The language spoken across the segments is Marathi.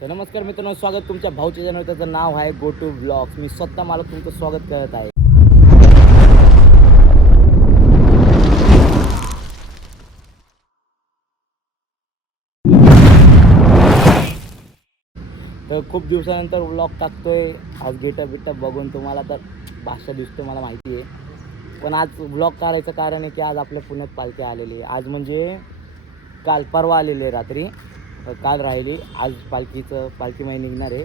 तर नमस्कार मित्रांनो, स्वागत तुमच्या भाऊच्या चॅनल. त्याचं नाव आहे गो टू ब्लॉग्स. मी स्वतः मला तुमचं स्वागत करत आहे. तर खूप दिवसानंतर व्लॉग टाकतोय. आज गेटअप बघून तुम्हाला तर भाषा दिसतो, मला माहिती आहे. पण आज व्लॉग करायचं कारण आहे की आज आपल्या पुण्यात पालखी आलेली आहे. आज म्हणजे काल परवा आलेली आहे रात्री, काल राहिली. आज पालखी माही निघणार आहे.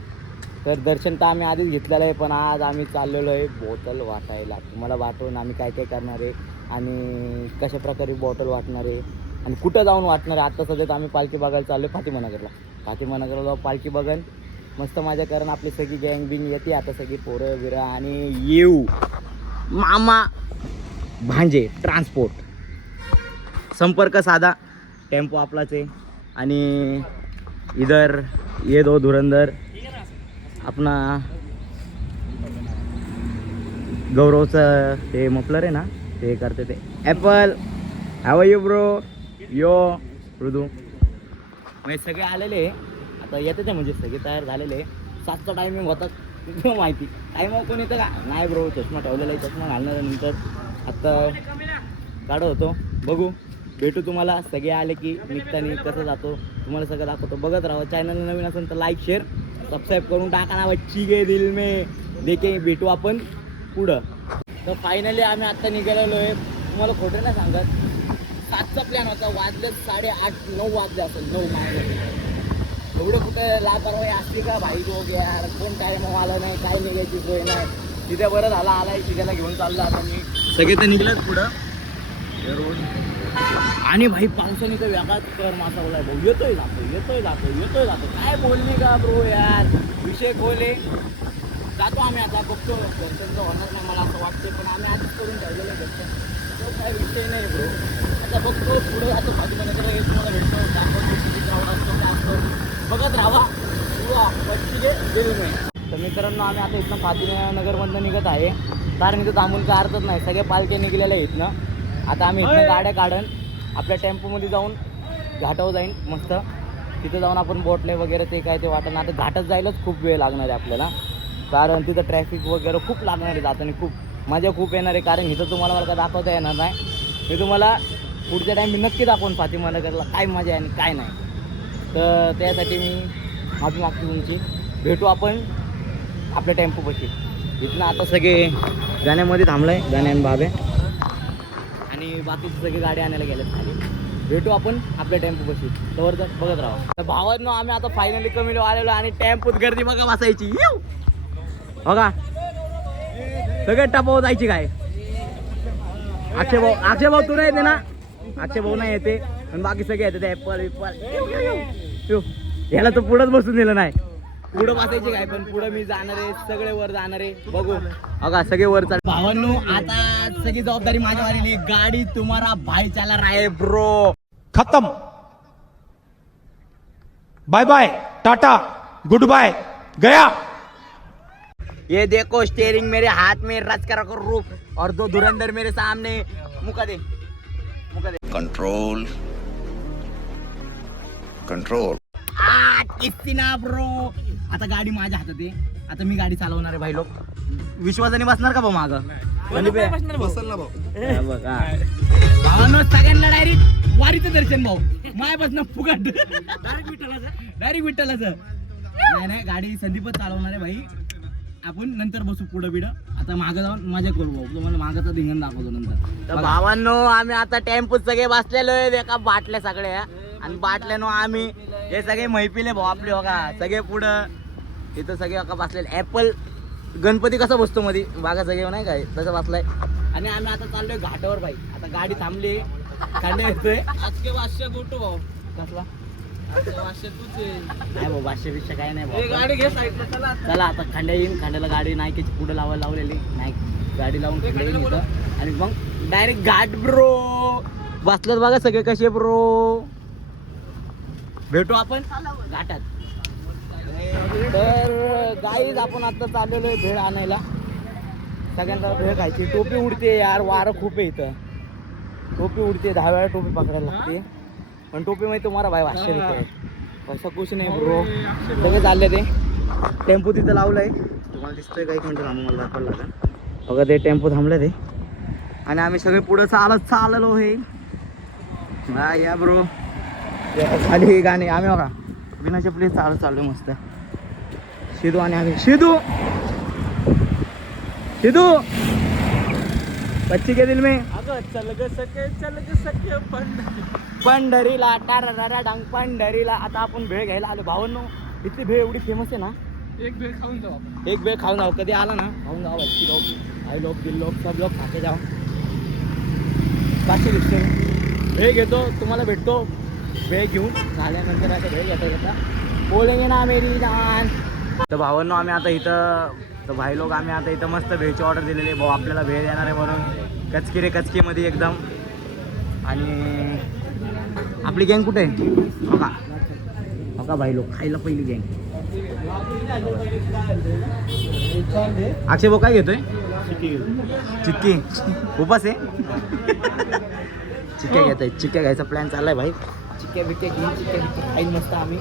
तर दर्शन तर आम्ही आधीच घेतलेलं आहे, पण आज आम्ही चाललेलो आहे बॉटल वाटायला. तुम्हाला वाटून आम्ही काय काय करणार आहे आणि कशाप्रकारे बॉटल वाटणार आहे आणि कुठं जाऊन वाटणार आहे. आत्ता सध्यात आम्ही पालखी बघायला चाललो आहे फातिमानगरला. पालखी बघायला मस्त मजा करून आपली सगळी गँग बिंग येते. आता सगळी पोरं बिरं आणि येऊ मामा भांजे ट्रान्सपोर्ट. संपर्क साधा, टेम्पो आपलाच आहे. आणि इधर ये दो धुरंधर अपना गौरवचं हे मफलर आहे ना, ते करते ते ॲपल. हाव यू ब्रो यो मृदू. म्हणजे सगळे आलेले आता येते ते, म्हणजे सगळे तयार झालेले. 7चा टायमिंग होता माहिती. टायमिंग कोण येतं का नाही ब्रो, चष्मा ठेवलेला आहे. चष्मा घालण्यानंतर आत्ता काढत होतो. बघू भेटू तुम्हाला. सगळे आले की निघतानी कसं जातो तुम्हाला सगळं दाखवतो. बघत राहा. चॅनल नवीन असेल तर लाईक शेअर सबस्क्राईब करून टाका ना. बच्ची गे दिल में देखे. भेटू आपण पुढं. तर फायनली आम्ही आत्ता निघालेलो आहे. तुम्हाला खोटं नाही सांगत, 7चा प्लॅन होता. वाजले 8:30-9 वाजले असेल. 9 मायला एवढं कुठं लापरवाही असली का भाई लोक यार. कोण टाईम आला नाही, काय निघायची सोय नाही. तिथे बरं झाला आलाय. तिथेला घेऊन चाललो आता मी. सगळे तर निघलेत पुढं रोड. आणि भाई पावसाने तर वेगळाच कर मासावलाय भाऊ. येतोय जातो काय बोलणे का ब्रो यार. विषय खोले जातो आम्ही आता. बघतो दर्शन तर होणार नाही मला असं वाटतं, पण आम्ही आधीच करून ठेवलेलं आहे दर्शन. तो काय विषय नाही ब्रो. आता बघतो पुढे जातो. फातिमानगरला हे तुम्हाला भेटतो, दाखवतो किती क्राऊड असतो काय असतो. बघत राहा. तर मित्रांनो, आम्ही आता इथनं फातिमानगरमधनं निघत आहे. कारण इथं थांबून काय अर्थच नाही. सगळे पालख्या निघलेल्या आहेत ना. आता आम्ही इथनं गाड्या काढून आपल्या टेम्पोमध्ये जाऊन घाटावर जाईन मस्त. तिथं जाऊन आपण बोटले वगैरे ते काय ते वाटणं. आता घाटात जायलाच खूप वेळ लागणार आहे आपल्याला, कारण तिथं ट्रॅफिक वगैरे खूप लागणार आहे. जाताना खूप मजा खूप येणार आहे. कारण इथं तुम्हाला मला काय दाखवता येणार नाही. मी तुम्हाला पुढच्या टाईम मी नक्की दाखवून फातिमानगरला काय मजा आहे आणि काय नाही. तर त्यासाठी मी माफी मागतो तुमची. भेटू आपण आपल्या टेम्पोपाशी. इथनं आता सगळे गाण्यामध्ये थांबलं आहे, गाण्यान बाबे आणि बाकीचे सगळे गाडी आणायला गेलेत खाली. भेटू आपण आपल्या टेम्पोपाशी. तर बघत राहा. तर भावांनो, आम्ही आता फायनली कमी आलेलो आणि टेम्पोत गर्दी बघा बसायची. बघा सगळे टपावर जायची काय. अक्षय भाऊ तू नाही येते ना. अक्षय भाऊ नाही येते आणि बाकी सगळे येते. ॲपल ह्याला तर पुढंच बसून दिलं नाही. पुढं बसायचे काय, पण पुढं मी जाणार आहे. सगळे वर जाणार आहे. बघू बघा सगळे वर चाल. भावांनो, आता सगळी जबाबदारी माझ्या वाली. गाडी तुम्हारा भाई चाला रहा है ब्रो. खत्म. Bye bye tata goodbye गया. ये देखो स्टीयरिंग मेरे हाथ में रच कर रखो रूप और 2 धुरंधर मेरे सामने. मुका दे. Control control. किती ना ब्रो. आता गाडी माझ्या हातात आहे. आता मी गाडी चालवणार आहे. भाई लोक विश्वासाने बसणार का भाऊ मागं? बसल ना भाऊ. भावांनो, सगळ्यांना डायरेक्ट वारीचं दर्शन भाऊ. मायापासून फुकट डायरेक्ट विठ्ठलाचं. नाही गाडी संदीपच चालवणार आहे भाई. आपण नंतर बसू पुढं बिडं. आता मागं जाऊन मजा करू भाऊ. तुम्हाला मागाचा धिंगण दाखवतो नंतर. तर भावांनो, आम्ही आता टेम्पोत सगळे बसलेलो आहे. एका बाटल्या सगळ्या आणि बाटल्यानो आम्ही हे सगळे मैफिले भाऊ आपले. बघा सगळे पुढं इथं सगळे बघा बसलेले. ॲपल गणपती कसा बसतो मध्ये बागा सगळे नाही काय तसं बसलाय. आणि आम्ही आता चाललोय घाटावर भाई. आता गाडी थांबली. खांडे येतोय. आज के वाश्य गोटो भाऊ. कसला नाही भाऊ, 500 काय नाही भाऊ. गाडी घे साईडला. चला आता खांड्या येईन. खांड्याला गाडी नायकीची पुढे लावलेली. नाईक गाडी लावून पुढे येईन इथं आणि मग डायरेक्ट घाट ब्रो. बसलं बघा सगळे कसे ब्रो. भेटू आपण घाटात. तर गाईज आपण आता चाललेलो आहे भेळ आणायला. सगळ्यांना भेळ खायची. टोपी उडते यार, वारं खूप आहे इथं. टोपी उडते. 10 वेळा टोपी पकडायला लागते. पण टोपी मध्ये तुम्हाला भाई 500 रुपये. असं कुछ नाही ब्रो, सगळे चालले ते. टेम्पो तिथं लावलंय, तुम्हाला दिसतोय का? एक मिनिट थांबा, मला दाखवायला लागेल बघा. ते टेम्पो थांबले ते आणि आम्ही सगळे पुढं चाललो हे. हा या ब्रो, खाली गाणे आम्ही बघा बिना चपली चाललो मस्त. सिद्धू आणि आम्ही. सिद्धू बच्ची के दिल में चल ग सके पंढरीला टारा डांग पंढरीला. आता आपण भेळ घ्यायला आलो भावांनो. इथली भेळ एवढी फेमस आहे ना, एक भेळ खाऊन जाऊ आपण. एक भेळ खाऊन जाऊ. कधी आला ना खाऊन जाऊ. बच्ची लोग, आई लोग, दिल लोग, सब लोग खाके जाओ. 500 भेळ घेतो, तुम्हाला भेटतो भेळ घेऊन झाल्यानंतर. आता भेळ घेता बोलेंगे ना मेरी जान. तर भावांनो आम्ही आता इथं, तर भाई लोक आम्ही आता इथं मस्त भेळची ऑर्डर दिलेली. भाऊ आपल्याला भेळ देणार आहे म्हणून कचकी रे कचकीमध्ये एकदम. आणि आपली गँग कुठे आहे बघा बघा भाई लोक. खायला पहिली गँग. अक्षय भाऊ काय घेतोय? चिक्की उपास आहे. चिक्क्या घेत आहे. चिक्क्या घ्यायचा प्लॅन चाललाय भाई. चिक्क्या बिक्क्या घेऊन चिक्क्या खाईन मस्त आम्ही.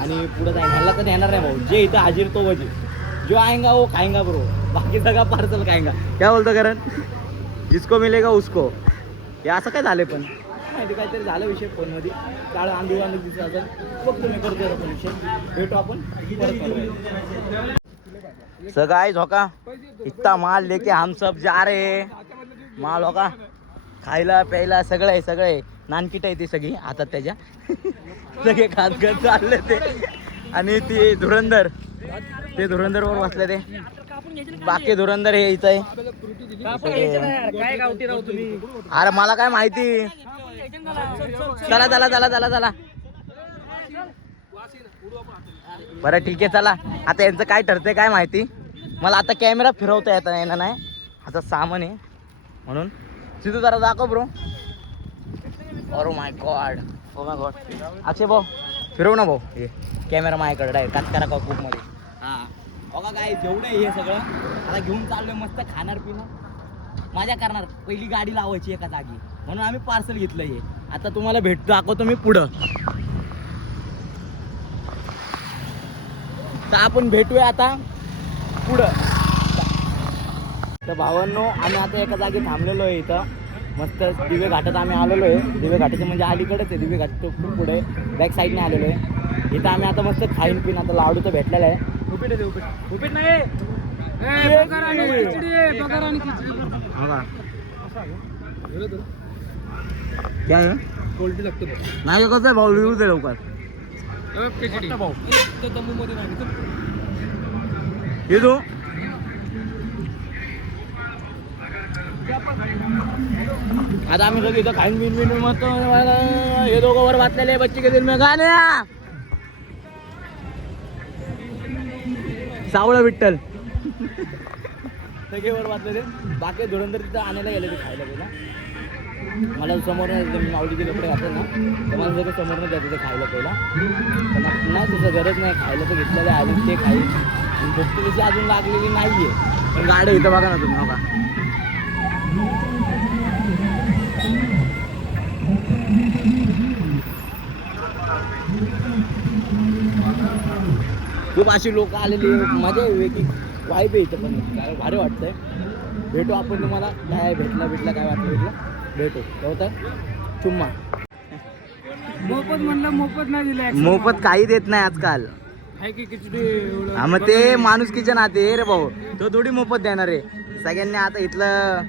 आणि पुढे जाईन. ह्याला तर येणार नाही भाऊ. जे इथं हाजीर तो वजीर. जो आएगा वो खाएगा ब्रो, बाकी सगळा पार्सल खाएगा. काय बोलतो करण? जिसको मिलेगा उसको. हे असं काय झालं पण माहिती, काहीतरी झालं विषय फोनमध्ये. काळ आंदोलन दिसत असेल बघ तुम्ही, करतो आपण विषय. भेटू आपण सगाई झोका. इतना माल लेके हम सब जा रहे. माल होका खायला प्यायला सगळं आहे, सगळं आहे. नानकीट आहे ती सगळी हातात त्याच्या. सगळे खात खात चालले ते. आणि ती धुरंधर, ते धुरंधरवर बसले ते. बाकी धुरंधर हे इथं आहे. काय गावठी राहू तुम्ही? अरे मला काय माहिती. चला चला चला चला चला बरं ठीक आहे चला. आता यांचं काय ठरतंय काय माहिती. मला आता कॅमेरा फिरवता येता येणार नाही, आता सामान आहे म्हणून. सिद्धू जरा दाखव bro. Oh my god, oh my god. Akshay भाऊ फिरव ना भाऊ. हे कॅमेरा माझ्याकडे आहे काचकारा कॉकबुक मध्ये. हां बघा काय जेवढं हे सगळं आता घेऊन चाललोय. मस्त खाणार पिणार मजा करणार. पहिली गाडी लावायची एका जागी म्हणून आम्ही पार्सल घेतलं हे. आता तुम्हाला दाखवतो मी पुढं. तर आपण भेटूया आता पुढं. तर भावांनो आम्ही आता एका जागी थांबलेलो आहे इथं. मस्त दिवे घाटात आम्ही आलेलो आहे. दिवे घाटाचे म्हणजे अलीकडेच आहे. दिवे घाट तो खूप पुढे बॅक साईडने आलेलो आहे. इथं आम्ही आता मस्त खाईन पिन. आता लाडू तर भेटलेला आहे. उपीट नाही. क्या आहे क्वालिटी लागतो नाही कसं आहे भाऊ, लिहू दे लवकर. भाऊ तंबू मध्ये नाही. ये तू आता आम्ही सगळं इथं खाईन बिन बिन मस्त. हे दोघं वर वाचलेले बच्चे के दिल में गाणे. सावळं विठ्ठल सगळे वर वाचलेले. बाकी धुरंधर तिथं आणायला गेले ते खायला गेला. मला समोर माऊलीचे कपडे घातले ना तर मला सगळं समोरनं द्यायचं ते खायला पहिला. पण नाही तसं गरज नाही. खायला तर घेतलेलं आहे अजून ते खाईल. भूक तशी अजून लागलेली नाही आहे. पण गाड्या इथं बघा ना तुम्ही बघा. खूप अशी लोक आलेली. मजा वेगळी वाईब आहे इथं पण. काय भारी वाटतंय. भेटू आपण तुम्हाला. काय भेटला काय वाटलं भेटू. होतं चुम्मा. मोफत म्हणलं मोफत नाही दिलं. मोफत काही देत नाही आजकाल. आहे की खिचडी. हा मग ते माणुसकीच्या नाते रे भाऊ. तो थोडी मोफत देणार आहे. सगळ्यांनी आता इथलं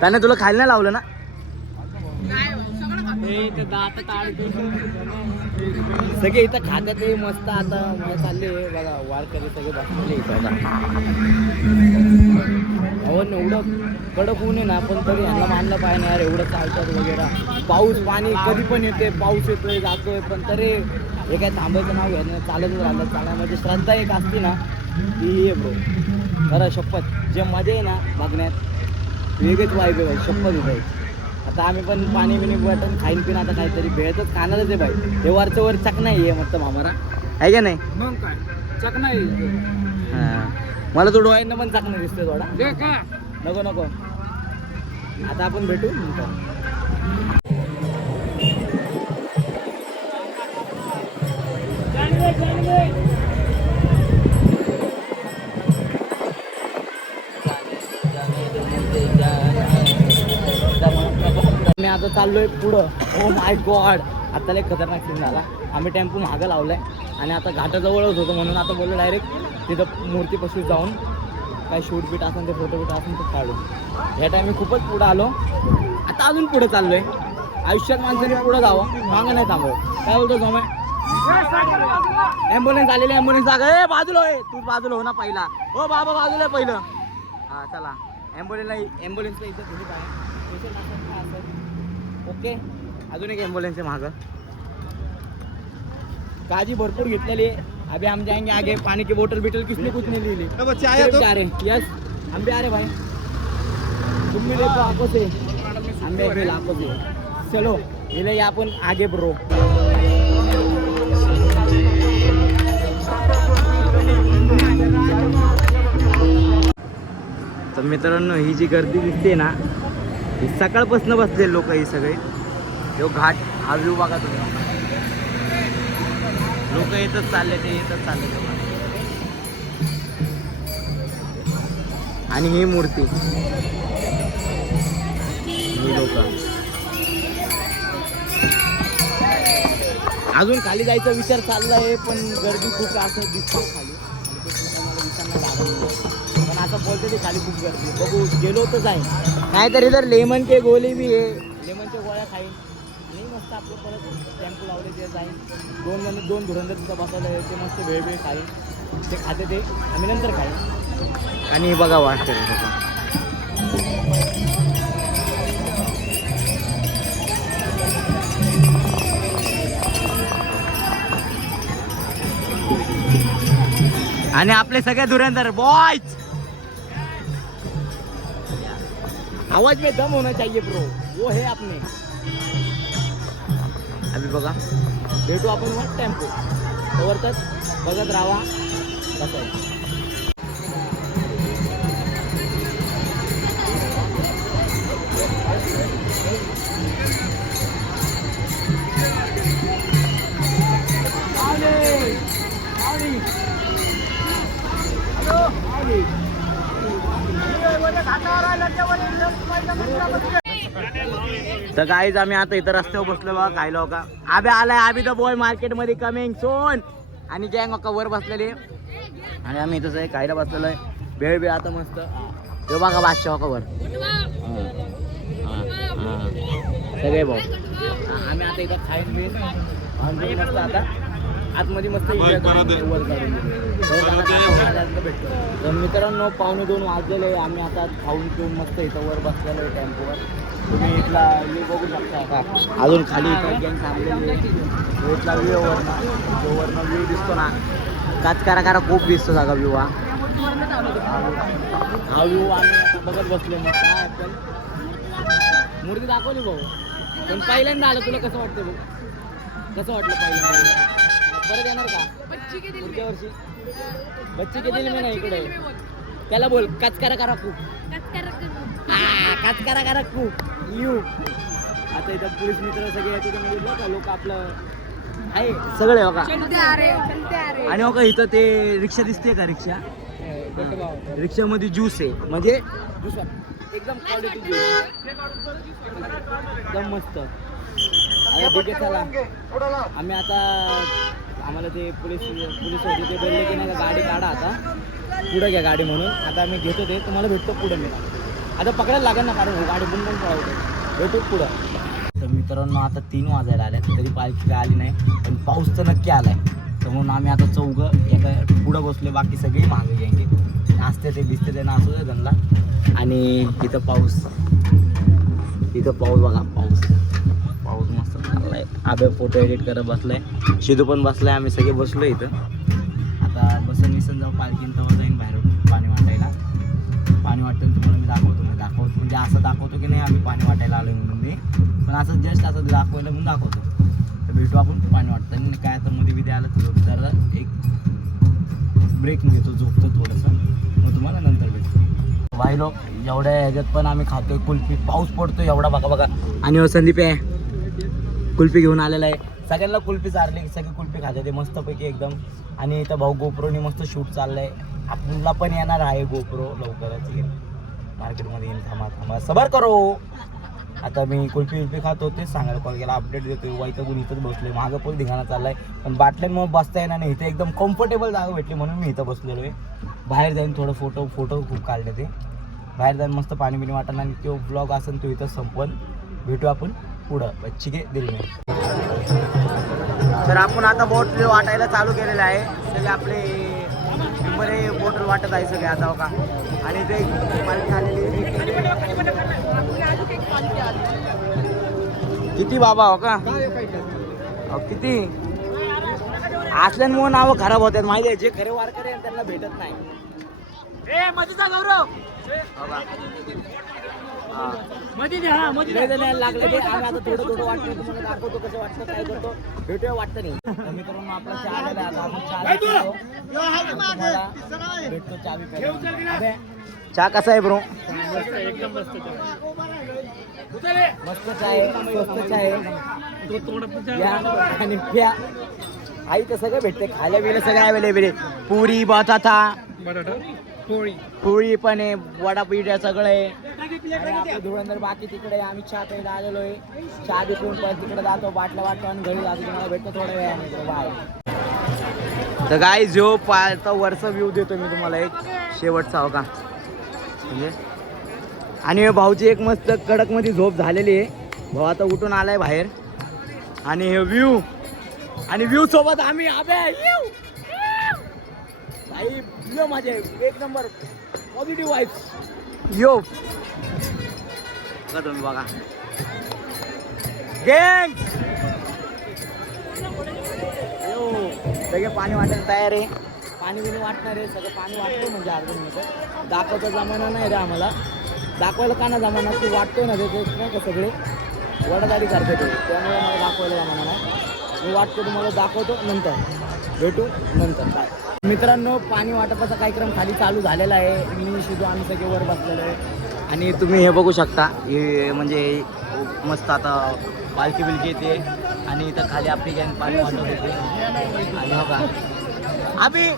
त्याने तुला खायला नाही लावलं ना. सगळे इथं खात्यात मस्त. आता मला चालले बघा वारकरी सगळे बसलेले इथं. अवन एवढं कडक ऊन आहे ना पण तरी ह्यांना मानलं पाहिजे ना यार. एवढं चालतात वगैरे. पाऊस पाणी कधी पण येते. पाऊस येतोय जातोय पण तरी हे काय थांबायचं नाव घ्यायचं चालतच राहिलं. चालण्यामध्ये श्रद्धा एक असते ना ती ब्रो. खरं शपथ जे मजा आहे ना बघण्यात वेगळीच वाईब आहे शपथ इथे. आता आम्ही पण पाणी बिणी बटन खाईन पिन. आता काहीतरी भेटच खाणारच आहे भाई. हे वरचं वर चक नाही आहे मस्त मामारा आहे का नाही. मग काय चक नाही. हां मला तो डोळ्यांना पण चाकणं दिसतोय थोडा. का नको नको आता आपण भेटू नंतर. मी आता चाललोय पुढं. ओ माय गॉड, आता लय खतरनाक सीन झाला. आम्ही टेम्पो मागं लावलाय आणि आता घाटाजवळच होतो म्हणून आता बोललो डायरेक्ट तिथं मूर्तीपाशी जाऊन काय शूट बीट असेल ते फोटो बीट असेल ते काढू. ह्या टाइम मी खूपच पुढं आलो. आता अजून पुढे चाललोय. आयुष्यात माणसाने पुढं जावं, मागं नाही थांबव. काय बोलतो जमा? ॲम्ब्युलन्स आलेली. ॲम्ब्युलन्स जागा. ए बाजूला आहे, तू बाजूला हो ना पहिला. हो बाबा बाजूला आहे पहिलं. हां चला. ॲम्ब्युलन्सला इथं थोडी काय ओके. अजून एक ॲम्ब्युलन्स आहे मागं. काळजी भरपूर घेतलेली आहे. अभी हम जाएंगे आगे. पानी की बोतल बिटल किसने कुछ नहीं ली. जा रहे यस, हम भी आ रहे भाई. तुम भी देखो आंखों से, हम भी अभी आंखों से. चलो ये आपण आगे ब्रो. तर मित्रांनो, ही जी गर्दी दिसते ना, ही सकाळपासून बसले लोक ही सगळे. जो घाट हा व्ह्यू बघा तुम्ही. लोक येतच चालले, ते येतच चालले. आणि ही मूर्ती, ही लोक. अजून खाली जायचा विचार चाललाय पण गर्दी खूप असं दिसतो खाली. मला दिसायला लागलं पण आता बोलते ते खाली खूप गर्दी. बघू, गेलो तर जाईन. नाहीतर इधर लेमन के गोळी बी आहे, लेमनच्या गोळ्या खाईन आणि मस्त आपलं परत टेम्पो लावले ते जाईन. दोन धुरंदर तिथं बसवलं ते मस्त वेळ खाईन. ते खाते ते आम्ही नंतर खाईन. आणि बघा वाटतं आणि आपले सगळे धुरंदर बॉयज. आवाज में दम होना चाहिए ब्रो, वो है आपने. अभी बघा, भेटू आपण मग टेम्पो. तोवरतच बघत राहा कसं आहे. तर गाईज आम्ही आता इथं रस्त्यावर बसलो बघा. काय लोक आबे आलाय. आबी द बॉय मार्केट मध्ये कमिंग सोन. आणि गँग अक्का वर बसलेली आणि आम्ही इथंच आहे कायला बसलेलो आहे. भेळ भेळ आता मस्त. तो बघा बादशाह वर सगळे भाऊ. आम्ही आता इथं खाईन बिन आणि मस्त आता आतमध्ये मस्त भेटतो. तर मित्रांनो, 1:45 वाजलेले. आम्ही आता खाऊन पिऊन मस्त इथं वर बसलेलो आहे टेम्पोवर. तुम्ही इथला व्ह्यू बघू शकता का. अजून खाली गँग थांबलेली. इथला व्ह्यू वरनं व्ह्यू दिसतो ना, काच करा खूप दिसतो सगळा व्ह्यू. हा व्ह्यू आम्ही आता बघत बसले. मग काय आपण मूर्ती दाखवली भाऊ. पण पहिल्यांदा आलं, तुला कसं वाटतं भाऊ? कसं वाटलं पहिल्यांदा? परत येणार का पुढच्या वर्षी? बच्ची के दिल में ना इकडे त्याला बोल काच करा खूप. काच करा खूप यू. आता इथं पोलीस मित्र सगळे येतो का लोक आपलं आहे सगळे बघा. आणि हो का इथं ते रिक्षा दिसते का? रिक्षामध्ये ज्यूस आहे, म्हणजे ज्यूस एकदम क्वालिटी ज्यूस, एकदम मस्त. ठीक आहे चला. आम्ही आता आम्हाला ते पोलीस होते ते बोलले की नाही गाडी काढा आता पुढं घ्या गाडी म्हणून. आता आम्ही घेतो ते तुम्हाला भेटतो पुढं. मी आता पकडायला लागेल ना, कारण गाडी पण पळवतो. भेटू पुढं. तर मित्रांनो, आता 3 वाजायला आल्या तरी पालखी काय आली नाही. पण पाऊस तर नक्की आलाय. तर म्हणून आम्ही आता चौघं एका पुढं बसलो. बाकी सगळी मागे घ्यायचे. नाचते ते दिसते ते नाचू दे धंदा. आणि तिथं पाऊस बघा. पाऊस मस्त चाललाय. आबे फोटो एडिट करत बसलाय. शिदू पण बसलाय. आम्ही सगळे बसलो इथं. आता बसन विसन जाऊ पालखीन तेव्हा जाईन बाहेर पाणी वाटायला. पाणी वाटतं तुम्हाला मी दाखवतो म्हणजे असं दाखवतो की नाही आम्ही पाणी वाटायला आलोय म्हणून मी. पण असं जस्ट असं दाखवायला म्हणून दाखवतो. तर भेटू आपण पाणी वाटतं. काय आता मध्ये आलं तर जरा एक ब्रेक घेतो, झोपतो थोडंसं. मग तुम्हाला नंतर भेटतो. वाहिलो एवढ्या ह्याच्यात पण आम्ही खातोय कुल्फी. पाऊस पडतोय एवढा बघा बघा. आणि हो संदीप आहे कुल्फी घेऊन आलेला आहे. सगळ्यांना कुल्फी चारली, सगळी कुल्फी खाते ते मस्तपैकी एकदम. आणि इथं भाऊ गोप्रोनी मस्त शूट चाललंय. आपल्याला पण येणार आहे गोप्रो लवकरच येईल मार्केटमध्ये येईल. थांबा सबर करो. आता मी कुल्फी खातो तेच सांगायला कॉल केला, अपडेट देतोय. वैतागून इथंच बसलोय, मागं पण धिंगाणा चाललाय. पण बाटल्यांमुळे बसता येणार नाही. इथे एकदम कम्फर्टेबल जागा भेटली म्हणून मी इथं बसलेलो आहे. बाहेर जाईन थोडं फोटो खूप काढले ते. बाहेर जाऊन मस्त पाणी बिणी वाटण आणि तो ब्लॉग असेल तो इथं संपवून भेटू आपण पुढं. ठीक आहे दिल मी. तर आपण आता बोट वाटायला चालू केलेलं आहे. सगळे आपले बरे बोट वाटत आहे सगळे आता का. आणि ते पालखी आलेली किती बाबा हो का किती असल्यामुळे नावं खराब होतात माहिती आहे. जे खरे वारकरी आहेत त्यांना भेटत नाही. लागलं ते आम्ही आता थोडं वाटतं तुम्हाला दाखवतो कसं वाटतं काय करतो भेटूया वाटतं नाही. मी करून आपला चहा आलेला आहे. आता आपण चहा भेटतो चहा बी. चहा कसा आहे ब्रो? मस्त चहा आहे, स्वस्त चहा आहे. आणि प्या आई तर सगळं भेटते खायला बिला सगळं अवेलेबल आहे. पुरी बटाटा पोळी पण आहे, वडापिठा सगळं आहे. आणि आपलं धुरंधर बाकी तिकडे आम्ही चहा प्यायला आलेलो आहे. चहा बी पिऊन परत तिकडे जातो, बाटल्या वाटतो आणि घरी जातो. तुम्हाला भेटतो थोड्या वेळाने. बाय. तर गाईज जो पाहता वरचा व्ह्यू देतो मी तुम्हाला एक शेवटचा हो का म्हणजे. आणि भाऊची एक मस्त कडकमध्ये झोप झालेली आहे. भाऊ आता उठून आलाय बाहेर. आणि हे व्ह्यू आणि व्ह्यू सोबत आम्ही भाई माझे एक नंबर पॉझिटिव्ह वाईब्स यो तुम्ही बघा गँग. सगळे पाणी वाटायला तयार आहे. पाणी बिणी वाटणार आहे सगळं. पाणी वाटतो म्हणजे अर्धा मिनिट दाखवायचा जमाना नाही रे आम्हाला. दाखवायला का ना जमाना तू वाटतोय ना ते नाही का सगळे वडादारी करते ते. त्यामुळे मला दाखवायला जमाना नाही. मी वाटतो तुम्हाला दाखवतो नंतर भेटू नंतर. काय मित्रांनो पाणी वाटपाचा कार्यक्रम खाली चालू झालेला आहे. मी शिजू आम्ही सगळे वर बसलेलो आहे. आणि तुम्ही हे बघू शकता हे म्हणजे मस्त आता पालखी बिलकी येते. आणि इथं खाली आपली गँग पाणी वाटत होते. आणि हो का अभि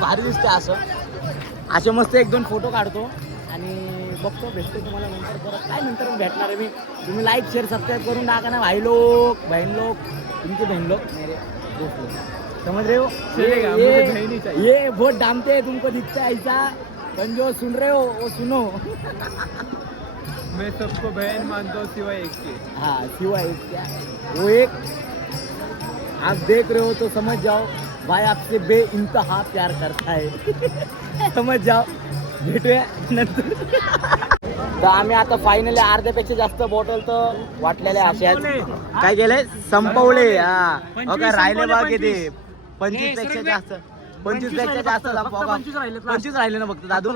भारी दिसते असं. असे मस्त एक दोन फोटो काढतो आणि बघतो भेटतो तुम्हाला नंतर. परत काय नंतर भेटणार आहे मी. तुम्ही लाईक शेअर सबस्क्राईब करून टाका ना भाई लोक बहन लोक. तुमचे बहन लोक मेरे दोस्त लोग समझ रहे हो. ये बहुत डामते हैं तुमको दिखता है ऐसा. पण जो सुन रहे हो वो सुनो. मैं सबको बहन मानता हूँ सिवाय एक के. हाँ सिवाय एक क्या वो एक आप देख रहे हो तो समझ जाओ भाई आपसे बेइंतहा प्यार करता है. समझ जाओ. भेटूया नंतर. तर आम्ही आता फायनली अर्ध्यापेक्षा जास्त बॉटल तर वाटलेल्या अशा काय केलंय संपवले. हा का राहिले बा किती 25 पेक्षा जास्त 25 पेक्षा जास्त 25 राहिले ना फक्त दादू.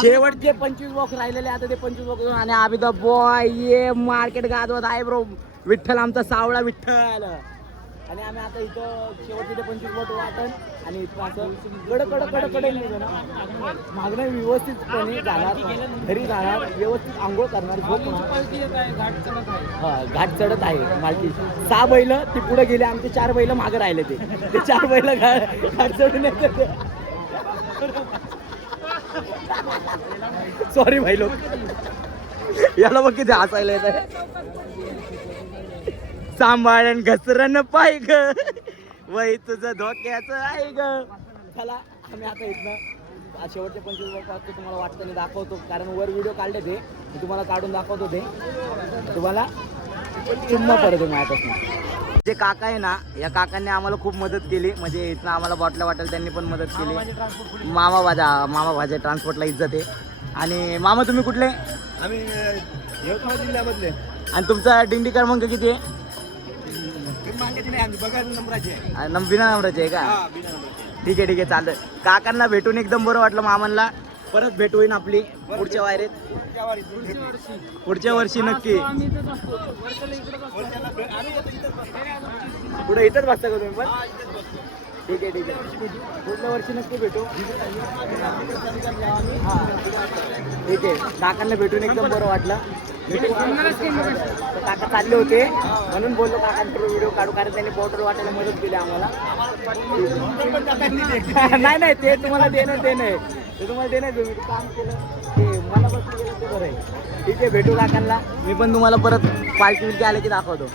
शेवटचे 25 बॉक्स राहिलेले आता ते 25 बॉक्स. आणि आम्ही तर बॉय ये मार्केट गाजवत आहे ब्रो. विठ्ठल आमचा सावळा विठ्ठल. आणि आम्ही आता इथं शेवटचे ते 25 बॉक्स वाटण आणि इथं असं कडे मागणं व्यवस्थितपणे जाणार घरी जाणार व्यवस्थित आंघोळ करणार घाट चढत आहे. मालकी 6 बैल ती पुढे गेले. आमचे 4 बैल मागे राहिले. ते 4 बैल घाट चढून येते. सॉरी भाई लोक. याला बघ किती हसायला येत आहे. सांभाळण घसरण पाय ग वय तुझं धोक्याचं आहे ग. चला आम्ही आता इथनं शेवटचे 25 वाजता तुम्हाला वाटतं नाही दाखवतो. कारण वर व्हिडिओ काढले ते मी तुम्हाला काढून दाखवतो. ते तुम्हाला चुम्मा पडतो माझ्यापासून. जे काका आहे ना या काकांनी आम्हाला खूप मदत केली. म्हणजे इथनं आम्हाला बॉटल्या वाटेल त्यांनी पण मदत केली. मामा भाजा ट्रान्सपोर्टला इज्जत आहे. आणि मामा तुम्ही कुठले? आम्ही यवतमाळ जिल्ह्यामधले. आणि तुमचा दिंडी क्रमांक किती आहे? बिना नंबराचे आहे का? ठीक आहे चालतं. काकांना भेटून एकदम बरं वाटलं. मामांना परत भेट होईन आपली पुढच्या वायरीत पुढच्या वर्षी नक्की. पुढे इथंच बसता का तुम्ही पण? ठीक आहे पुढल्या वर्षी नक्की भेटू. हां ठीक आहे. काकांना भेटून एकदम बरं वाटलं. तर काका चालले होते म्हणून बोललो काकांकडे व्हिडिओ काढू, कारण त्यांनी बॉर्डर वाटायला मदत केली आम्हाला. नाही ते तुम्हाला देणं ते नाही, ते तुम्हाला देणं तुम्ही काम केलं ते मला बस केलं ते बरं आहे. ठीक आहे भेटू काकांना. मी पण तुम्हाला परत पालखी विलकी आले की दाखवतो.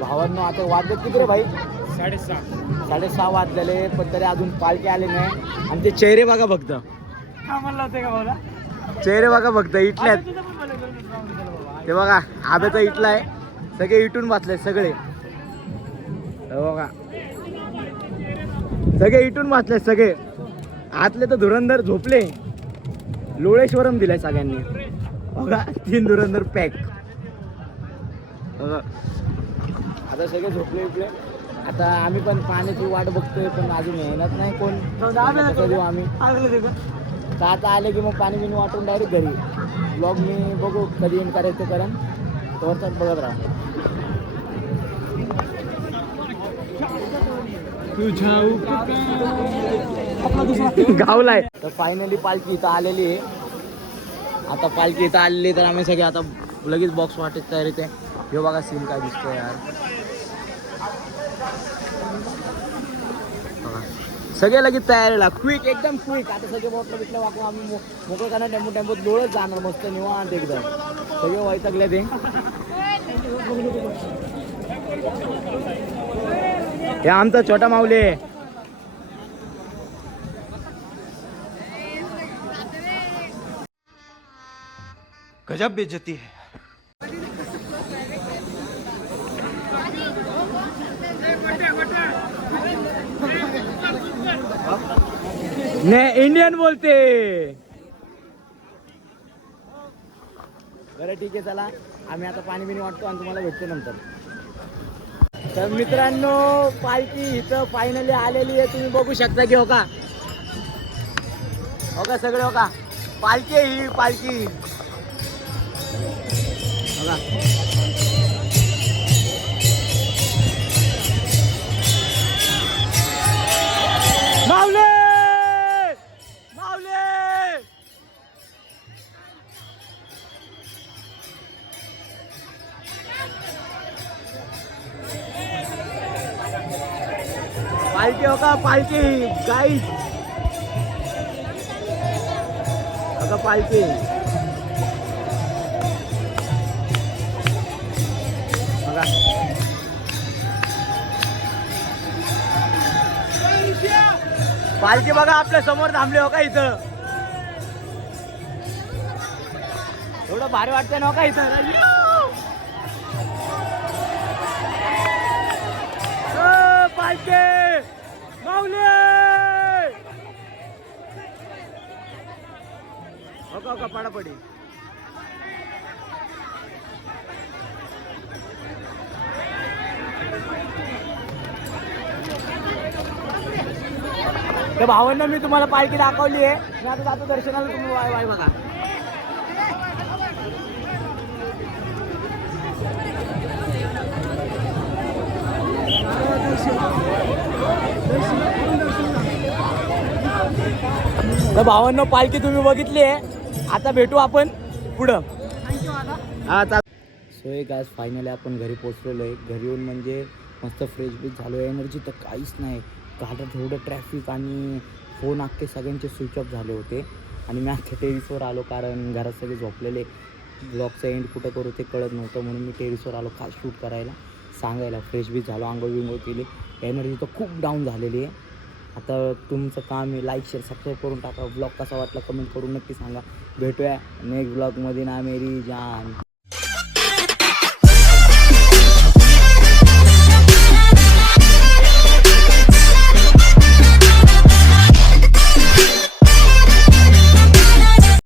भावांनो आता वाजत किती रे भाई? 6:30 वाजलेले, पण तरी अजून पालखी आले नाही. आणि ते चेहरे बघा फक्त, म्हणलं होते का भाऊला? चेहरे बघा फक्त इटल्यात. ते बघा आब्याचा इटला आहे, सगळे इटून बसले सगळे. बघा सगळे इटून बसले सगळे. आतले तर धुरंधर झोपले. लोळेश्वरम दिलाय सगळ्यांनी. बघा 3 धुरंधर पॅक. बघा आता सगळे झोपले इकडे. आता आम्ही पण पाण्याची वाट बघतोय, पण अजून येणार नाही कोण. देऊ आम्ही तर आता आले की मग पाणी बिणी वाटून डायरेक्ट घरी. ब्लॉग मी बघू कधी येईन करायचं करण, तर बघत राहा. गावलाय तर फायनली पालखी इथं आलेली आहे. आता पालखी इथं आलेली तर आम्ही सगळे आता लगेच बॉक्स वाटत तयार येते. हे बघा सीन काय दिसतोय यार. सगळे लगेच तयारीला क्विक, एकदम क्विक. आता सगळे बॉटला बिटला वाकून आम्ही मोकळं करणार. टेम्पोत लोळत जाणार मस्त निवांत एकदम. सगळे वैतागले ते. हे आमचा छोटा माऊली आहे. गजब बेइज्जती है. नाही इंडियन बोलते. बरं ठीक आहे चला, आम्ही आता पाणी बिणी वाटतो आणि तुम्हाला भेटतो नंतर. तर मित्रांनो पालखी इथं फायनली आलेली आहे. तुम्ही बघू शकता की हो का सगळे हो का पालखी आहे ही पालखी. बघा माऊली माऊली. पालखी हो का पालखी गाईस. बघा पालखी. बघा पालखी बघा आपल्या समोर थांबले हो का इथं. एवढं भारी वाटतंय ना हो का इथं. पालखी माऊली हो का पडापडी. त्या भावांना मी तुम्हाला पालखी दाखवली आहे. मी आता जातो दर्शनाला. तुम्ही वाय वाय बघा. तर भावांना पालखी तुम्ही बघितली आहे. आता भेटू आपण पुढं. हा सो एक आज फायनली आपण घरी पोचलेलो आहे. घरी येऊन म्हणजे मस्त फ्रेश बीच झालो. एनर्जी तर काहीच नाही. गाड्यात थोडं ट्रॅफिक आणि फोन अख्खे सगळ्यांचे स्विच ऑफ झाले होते. आणि मी अख्ख्या टेरिसवर आलो, कारण घरात सगळे झोपलेले. ब्लॉगचा एंड कुठं करू ते कळत नव्हतं, म्हणून मी टेरिसवर आलो खास शूट करायला, सांगायला. फ्रेश बीच झालो, आंघोळ विंघोळ केली. एनर्जी तर खूप डाऊन झालेली आहे. आता तुमचं काम आहे लाईक शेअर सबस्क्राईब करून टाका. ब्लॉग कसा वाटला कमेंट करून नक्की सांगा. भेटूया नेक्स्ट ब्लॉगमध्ये ना मेरी जान.